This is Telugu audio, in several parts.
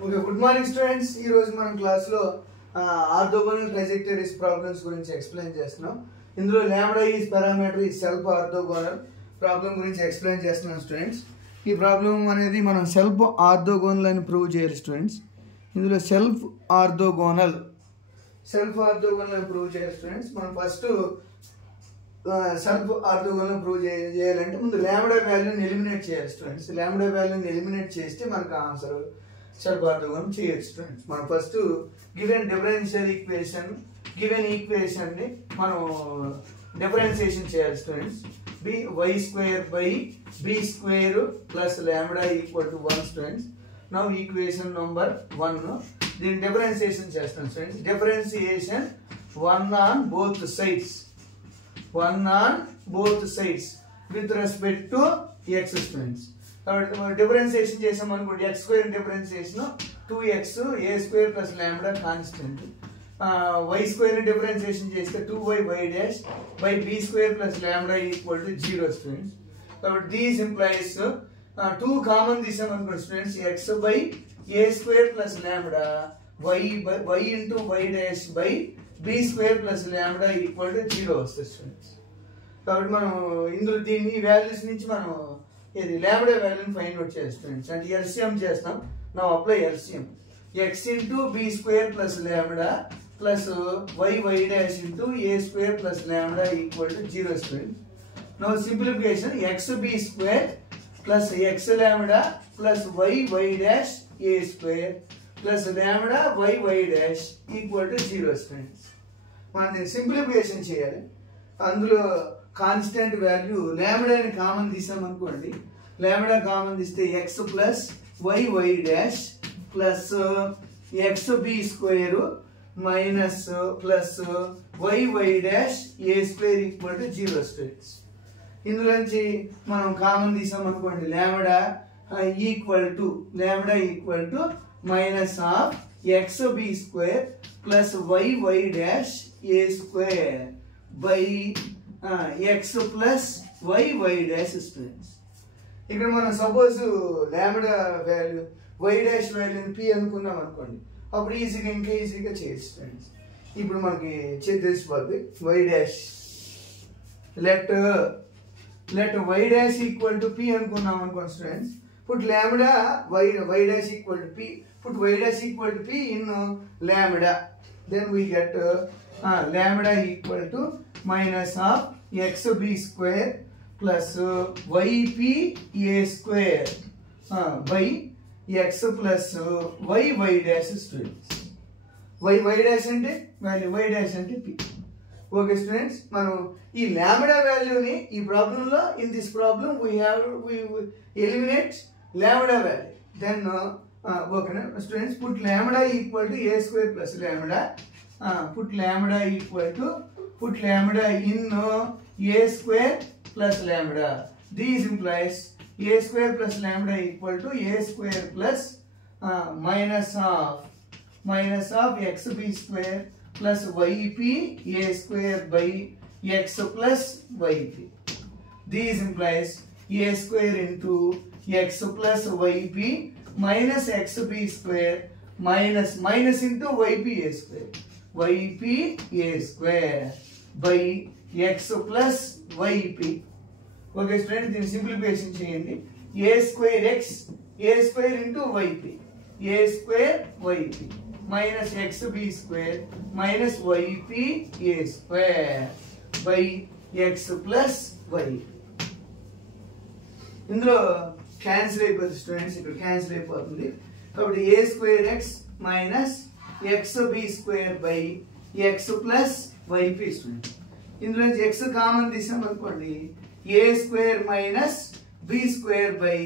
Okay, good morning students. ఈ రోజు మనం క్లాస్ లో ఆర్థోగోనల్ ట్రైజెక్టరీస్ ప్రాబ్లమ్స్ గురించి ఎక్స్ప్లెయిన్ చేస్తున్నాం. ఇందులో లాంబ్డా ఈజ్ పారామీటర్ ఈ సెల్ఫ్ ఆర్థోగోనల్ ప్రాబ్లం గురించి ఎక్స్ప్లెయిన్ చేస్తున్నాం స్టూడెంట్స్. ఈ ప్రాబ్లం అనేది మనం సెల్ఫ్ ఆర్థోగోనల్ అని ప్రూవ్ చేయాలి స్టూడెంట్స్. ఇందులో సెల్ఫ్ ఆర్థోగోనల్ అని ప్రూవ్ చేయాలి స్టూడెంట్స్. మనం ఫస్ట్ సెల్ఫ్ ఆర్థోగోనల్ ప్రూవ్ చేయాలంటే ముందు లాంబ్డా వాల్యూని ఎలిమినేట్ చేయాలి స్టూడెంట్స్. లాంబ్డా వాల్యూని ఎలిమినేట్ చేస్తే మనకు ఆన్సర్ సెల్ఫ్ ఆర్థోగోనల్ చేయొచ్చు స్టూడెంట్స్. మనం ఫస్ట్ గివెన్ డిఫరెన్షియల్ ఈక్వేషన్ ని మనం డిఫరెన్షియేషన్ చేయాలి students. Y square by b square plus lambda equal to 1 students. Now equation number 1 దీన్ని డిఫరెన్షియేషన్ చేస్తాం students. Differentiation 1 on both sides with respect to x students. Differentiation చేసాం అనుకోండి. X square differentiation 2x a square plus lambda constant. Y square differentiation చేస్తే 2y y dash by b square plus lambda equal to 0 students. కాబట్టి దీస్ ఇంప్లైస్ 2 కామన్ తీసాం అనుకోండి students. x by a square plus lambda y into y dash by b square plus lambda equal to 0 వస్తుంది స్టూడెంట్స్. కాబట్టి మనం ఇందులో దీన్ని వాల్యూస్ నుంచి మనం ఇది లాంబ్డా వాల్యూని ఫైండ్ అవుట్ చేయాలి స్టూడెంట్స్. అంటే ఎల్సిఎం చేస్తాం. నా apply LCM x into b square plus lambda plus y dash into a square plus lambda equal to 0 students. Now simplification x b square plus x lambda plus y dash a square plus lambda y dash equal to 0 students. మనం దీన్ని సింప్లిఫికేషన్ చేయాలి. అందులో కాన్స్టెంట్ వాల్యూ లాంబ్డాని కామన్ తీసాం అనుకోండి. లాంబ్డా కామన్ తీస్తే x plus y dash plus x b square minus plus y dash a square equal to 0 students. ఇందులోంచి మనం కామన్ తీసాం అనుకోండి. Lambda equal to minus of x b square plus y dash a square by x plus y dash students. ఇక్కడ మనం suppose lambda value y dash వాల్యూని p అనుకున్నాం అనుకోండి. అప్పుడు ఇంకా ఈజీగా చేయొచ్చు స్టూడెంట్స్. ఇప్పుడు మనకి తెలిసిపోద్ది y dash let y dash equal to p అనుకున్నాం అనుకోండి students. Put lambda y dash equal to p. Put y dash equal to p in lambda. Then we get lambda equal to minus of xb square plus yp a square by x plus y dash students. y dash ante value y dash ante p. Okay students, మనం ఈ lambda value ని ఈ ప్రాబ్లం లో in this problem we eliminate lambda value. Then okay students, put lambda equal to a square plus lambda. Put lambda in a square plus lambda. This implies a square plus lambda equal to a square plus minus of xb square plus yp a square by x plus yp. This implies a square into x plus yp minus xb square minus into yp a square by x plus yp. Okay students, దీని సింప్లిఫికేషన్ చేయండి. a square into yp minus xb square minus yp a square by x plus yp. ఇందులో క్యాన్సిల్ అయిపోతుంది స్టూడెంట్స్. ఇక్కడ క్యాన్సిల్ అయిపోతుంది. కాబట్టి a square x minus xb square by x plus yp students. ఇందులో నుంచి x కామన్ తీసాం అనుకోండి. a square minus b square by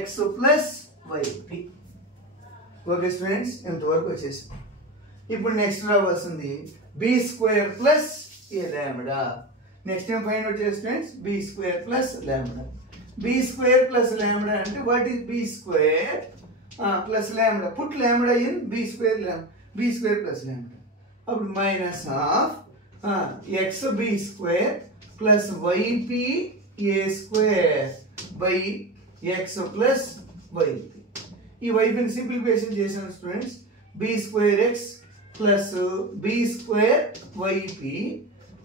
x plus yp. Okay students, ఇంతవరకు వచ్చేసి ఇప్పుడు నెక్స్ట్ రావాల్సింది b square plus a lambda. Next ఏం ఫైండ్ అవుట్ చేయాలి students? b square plus lambda. b square plus lambda అంటే what is b square plus lambda. Put lambda in b square plus lambda. అప్పుడు minus of xb square plus yp a square by x plus yp. ఈ వైపుని సింప్లిఫికేషన్ చేసాం students. B square X plus B square YP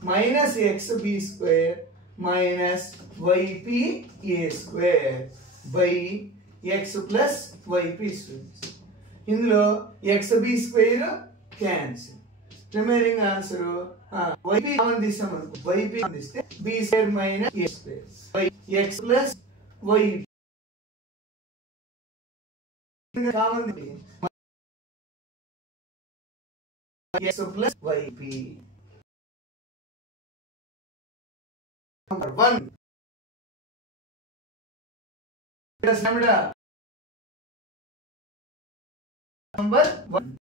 minus X B square minus YP A square by X plus YP students. ఇందులో X B square cancel. Remaining answer YP common తీసాం అనుకో, వైపి తీస్తే B square minus A square by X plus YP common x plus yp. Number 1 plus lambda. Number 1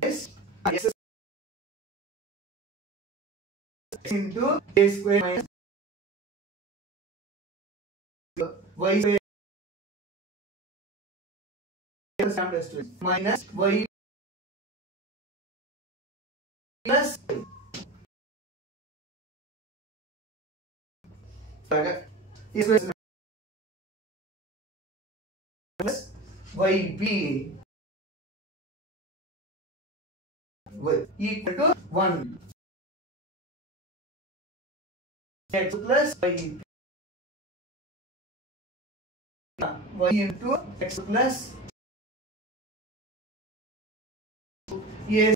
is x into a square minus y square minus y plus plus yb equal to 1 x plus yb y into x plus yes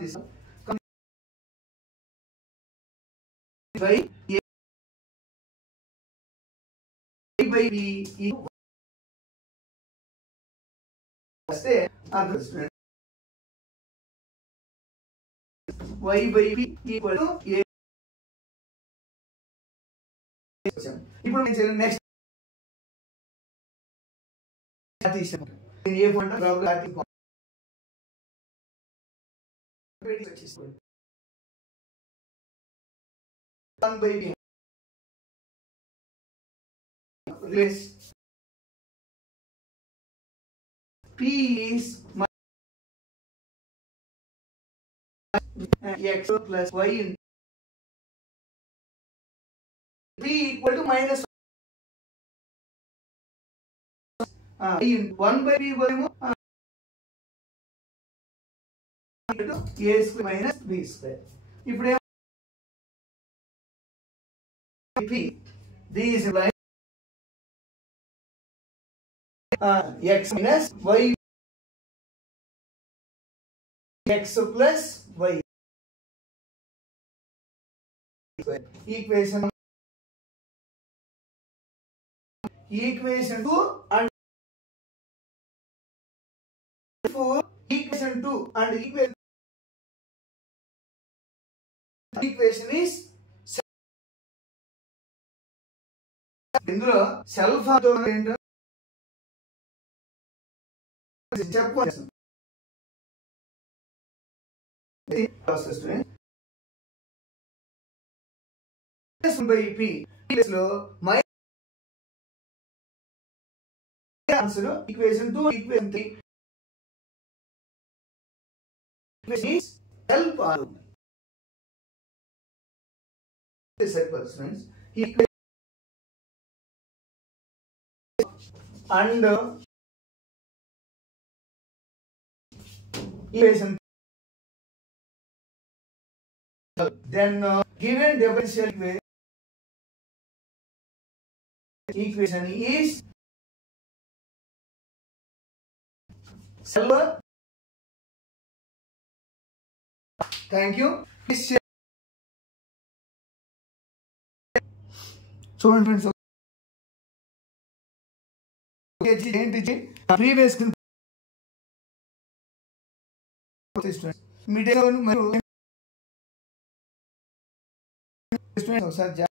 this by a by b equal stay understand y by b equal to a. ఇప్పుడు నేను next A phone problem one by b replace p is x plus y in p equal to minus in 1 by b value a square minus b square. ఇప్పుడు these like x minus y x plus y equation 2 and equation 2 and equation is ఇందులో సెల్ఫ్ ఏంటో చెప్పవచ్చు. ఆన్సర్ ఈక్వేషన్ 2 ఈక్వేషన్ 3 సెల్ఫ్ సరిపోతుంది and equation then given differential equation is solve. Thank you. చూడండి ఫ్రెండ్స్, ఏంటి ప్రీవియస్ మీడియా మరియు ఒకసారి